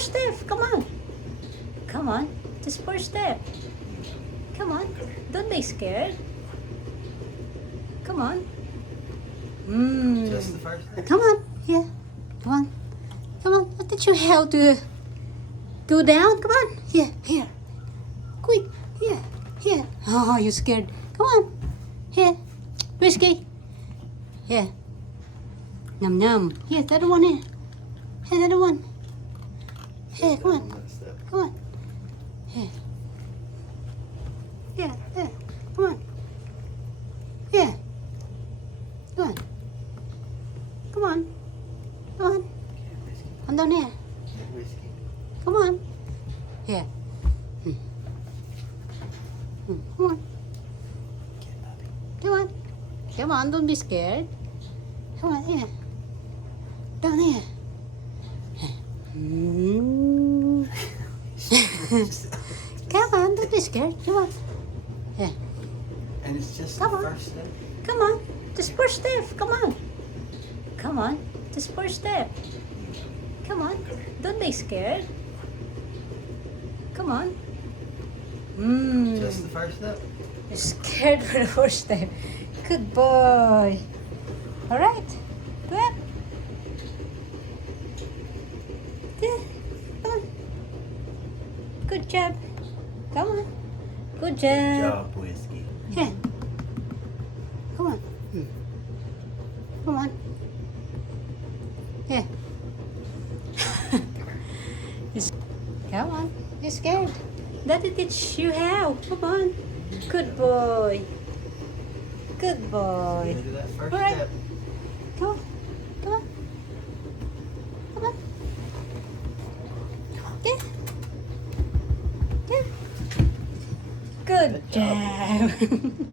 first step. Come on. Come on. Just first step. Come on. Don't be scared. Come on. Just the first step. Come on. Yeah. Come on. Come on. I'll teach you how to go down. Come on. Here. Quick. Here. Oh, you're scared. Come on. Here. Whiskey. Yeah. Num. Here, the other one here. Here, the other one. Here, come on. That step. Come on. Here. Yeah. Come on. Yeah. Come on. Come on. Come down here. Whiskey. Come on. Yeah. Come on. Come on. Come on, don't be scared. Come on, here. Down here. Come on, don't be scared. Come on. Yeah. And it's just Come the on. first step. Come on. Just first step. Come on. Come on. Just first step. Come on. Don't be scared. Come on. Just the first step. You're scared for the first time. Good boy. All right. Go up. Yeah. Come on. Good job. Come on. Good job. Good job, Whiskey. Here. Come on. Come on. Yeah. Come on. You're scared. Daddy teach you how. Come on. Good boy. Good boy. Do that first All right. step. Come on. Come on. Come on. Yeah. Yeah. Good job.